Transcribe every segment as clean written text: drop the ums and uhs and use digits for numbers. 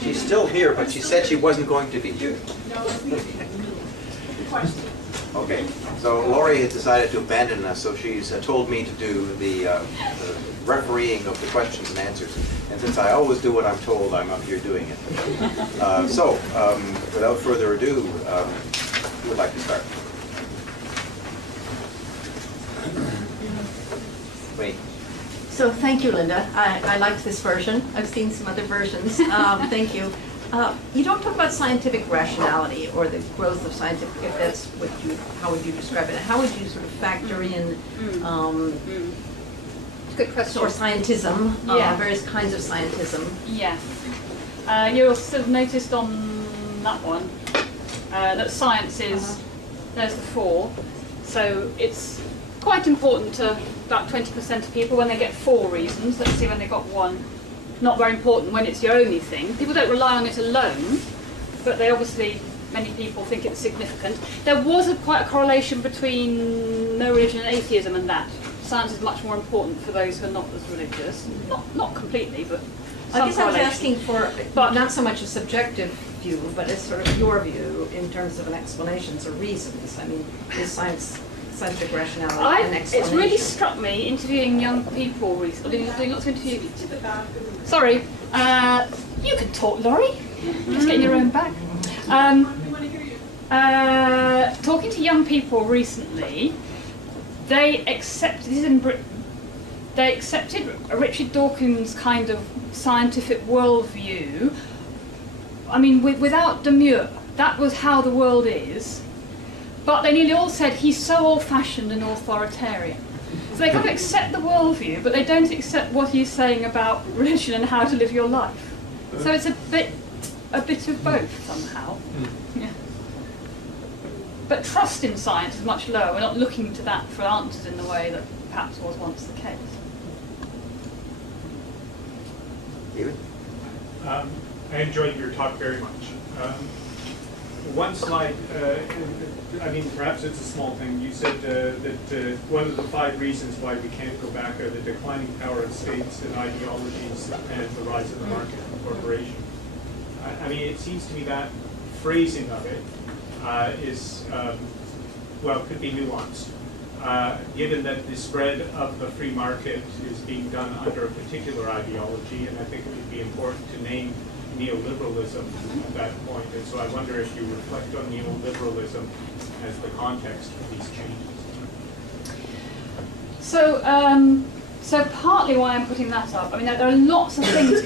She's still here, but she said she wasn't going to be here. Okay, so Laurie has decided to abandon us, so she's told me to do the refereeing of the questions and answers. And since I always do what I'm told, I'm up here doing it. Without further ado, who would like to start? Wait. So thank you, Linda. I liked this version. I've seen some other versions. Thank you. You don't talk about scientific rationality or the growth of scientific, if that's what you, how would you describe it? How would you sort of factor in good question. Or scientism, various kinds of scientism? Yes. You'll sort of noticed on that one that science is, there's the 4. So it's quite important to about 20% of people when they get 4 reasons. Let's see when they got 1. Not very important when it's your only thing. People don't rely on it alone, but they obviously, many people think it's significant. There was quite a correlation between no religion and atheism and that. Science is much more important for those who are not as religious. Not completely, but some I guess I was asking for but not so much a subjective view, but as sort of your view in terms of an explanations or reasons. I mean, is scientific rationality an explanation? It's really struck me interviewing young people recently. Doing lots of interviews. Sorry, you can talk, Laurie. Just getting your own back. Talking to young people recently, they accepted Richard Dawkins' kind of scientific worldview. I mean, without demur, that was how the world is. But they nearly all said he's so old-fashioned and authoritarian. So they kind of accept the worldview, but they don't accept what he's saying about religion and how to live your life. So it's a bit of both somehow. Yeah. But trust in science is much lower. We're not looking to that for answers in the way that perhaps was once the case. David? I enjoyed your talk very much. One slide, I mean, perhaps it's a small thing. You said that one of the 5 reasons why we can't go back are the declining power of states and ideologies and the rise of the market and corporation. I mean, it seems to me that phrasing of it is, well, could be nuanced. Given that the spread of the free market is being done under a particular ideology, and I think it would be important to name neoliberalism at that point. And so I wonder if you reflect on neoliberalism as the context for these changes. So, so partly why I'm putting that up, I mean, there are lots of things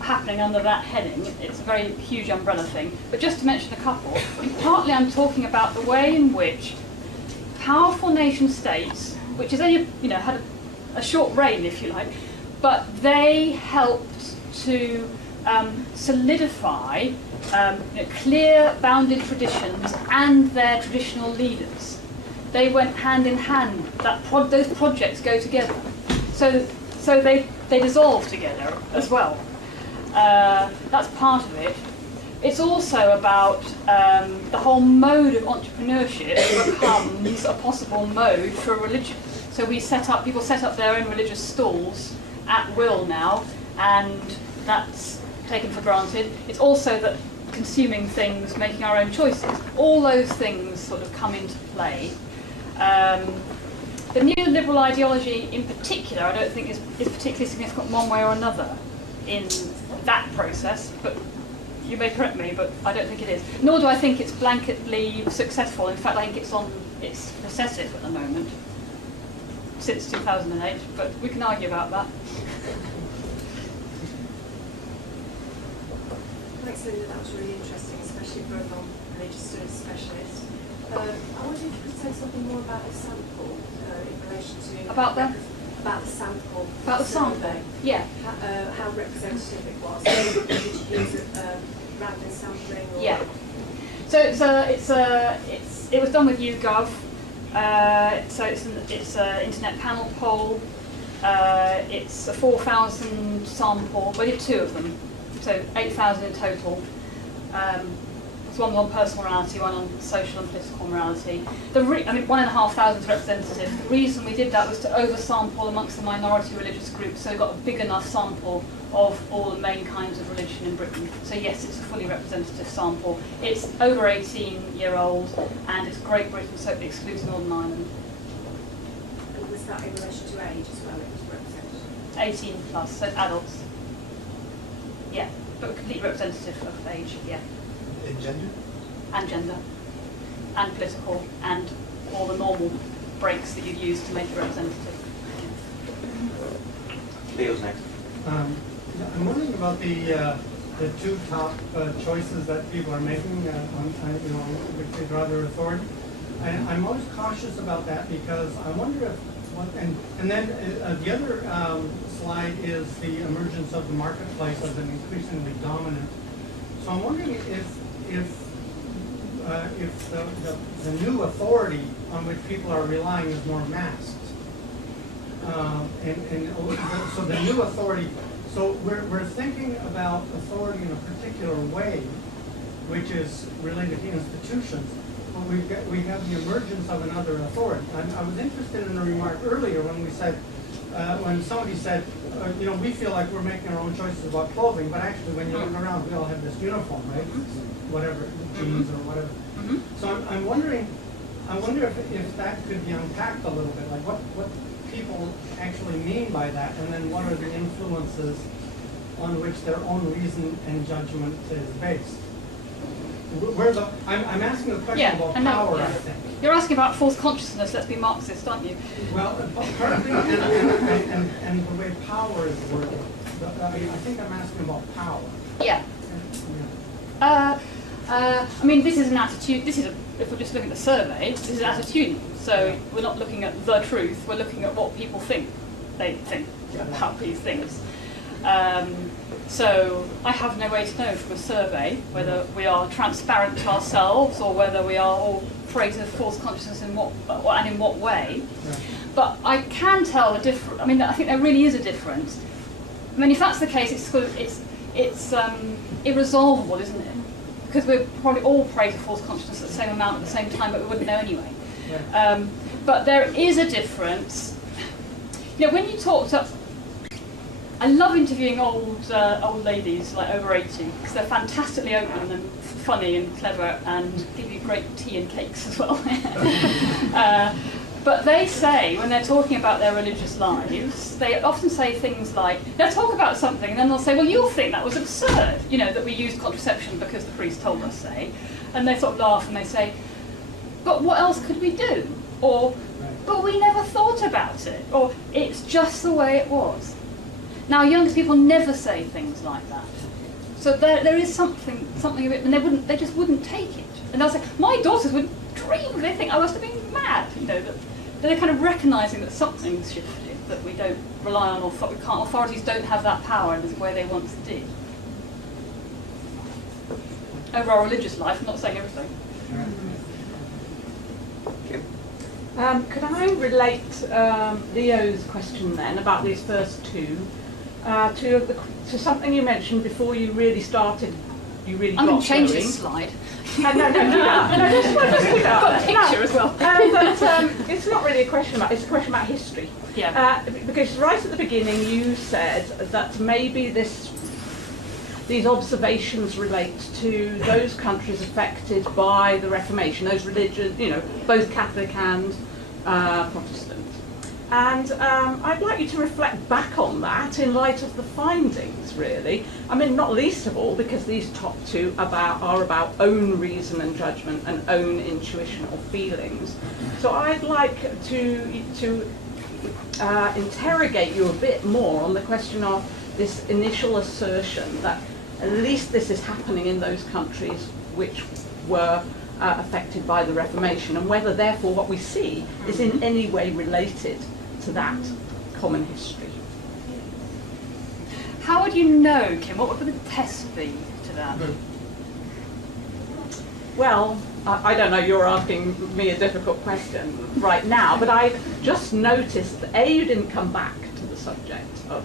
happening under that heading. It's a very huge umbrella thing. But just to mention a couple, partly I'm talking about the way in which powerful nation states, which has only, had a short reign, if you like, but they helped to solidify clear bounded traditions and their traditional leaders. They went hand in hand. Those projects go together. So they dissolve together as well. That's part of it. It's also about the whole mode of entrepreneurship becomes a possible mode for religion. So people set up their own religious stalls at will now, and that's taken for granted. It's also that consuming things, making our own choices, all those things sort of come into play. The neoliberal ideology in particular, I don't think is particularly significant one way or another in that process, but you may correct me, but I don't think it is. Nor do I think it's blanketly successful. In fact, I think it's on its recessive at the moment, since 2008, but we can argue about that. Thanks, Linda. That was really interesting, especially for a non-religious studies specialist. I wonder if you could say something more about the sample in relation to About the sample. About the sample. Yeah. How representative it was. Did you use random sampling? Or Yeah. So it was done with YouGov. So it's an internet panel poll. It's a 4,000 sample. We did 2 of them, so 8,000 in total. There's one on personal morality, one on social and political morality. I mean, 1,500 representatives. The reason we did that was to oversample amongst the minority religious groups, so we got a big enough sample of all the main kinds of religion in Britain. So yes, it's a fully representative sample. It's over 18-year-old, and it's Great Britain, so it excludes Northern Ireland. And was that in relation to age as well? It was represented. 18 plus, so adults. Yeah, but completely representative of age, yeah. In gender? And gender, and political, and all the normal breaks that you'd use to make it representative. Leo's next. I'm wondering about the two top choices that people are making, which is rather authority. I'm always cautious about that because I wonder if, and then the other slide is the emergence of the marketplace as an increasingly dominant. So I'm wondering if the new authority on which people are relying is more masked. So the new authority, so we're thinking about authority in a particular way, which is related to institutions, but we have the emergence of another authority. I was interested in a remark earlier when we said, when somebody said, we feel like we're making our own choices about clothing, but actually when you look around, we all have this uniform, right? Whatever, jeans or whatever. So I wonder if that could be unpacked a little bit, like what people actually mean by that, and then what are the influences on which their own reason and judgment is based. I'm asking a question about power, I think. You're asking about false consciousness, let's be Marxist, aren't you? Well, partly, and the way power is worded. I think I'm asking about power. Yeah. I mean, this is an attitude, if we're just looking at the survey, this is attitudinal. So we're not looking at the truth, we're looking at what people think they think about these things. So I have no way to know from a survey whether we are transparent to ourselves or whether we are all prey to false consciousness in what way. But I can tell the difference. I mean, I think there really is a difference. I mean, if that's the case, it's irresolvable, isn't it? Because we're probably all prey to false consciousness at the same amount at the same time, but we wouldn't know anyway. But there is a difference. When you talk to, I love interviewing old ladies, like over 80, because they're fantastically open and funny and clever and give you great tea and cakes as well. But they say, when they're talking about their religious lives, they often say things like, they'll talk about something and then they'll say, well, you'll think that was absurd, that we used contraception because the priest told us, say. And they sort of laugh and they say, but what else could we do? Or, but we never thought about it. Or, it's just the way it was. Now, young people never say things like that. So there is something of it, and they just wouldn't take it. And they'll say, my daughters would dream, they think I must have been mad, that they're kind of recognising that something's shifted, that we don't rely on authorities don't have that power in the way they once did. Over our religious life, I'm not saying everything. Could I relate Leo's question then about these first two to something you mentioned before you really started? I'm going to change this slide. No, just keep it up. Got a picture as well. It's not really a question about. It's a question about history. Yeah. Because right at the beginning you said that maybe these observations relate to those countries affected by the Reformation, those religions, both Catholic and Protestant. And I'd like you to reflect back on that in light of the findings, really. I mean, not least of all because these top two are about own reason and judgment and own intuition or feelings. So I'd like to interrogate you a bit more on the question of this initial assertion that at least this is happening in those countries which were affected by the Reformation, and whether therefore what we see is in any way related to that common history. How would you know, Kim? What would the test be to that? Well, I don't know, you're asking me a difficult question right now, but I just noticed that you didn't come back to the subject of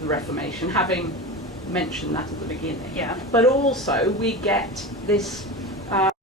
the Reformation, having mentioned that at the beginning. Yeah. But also we get this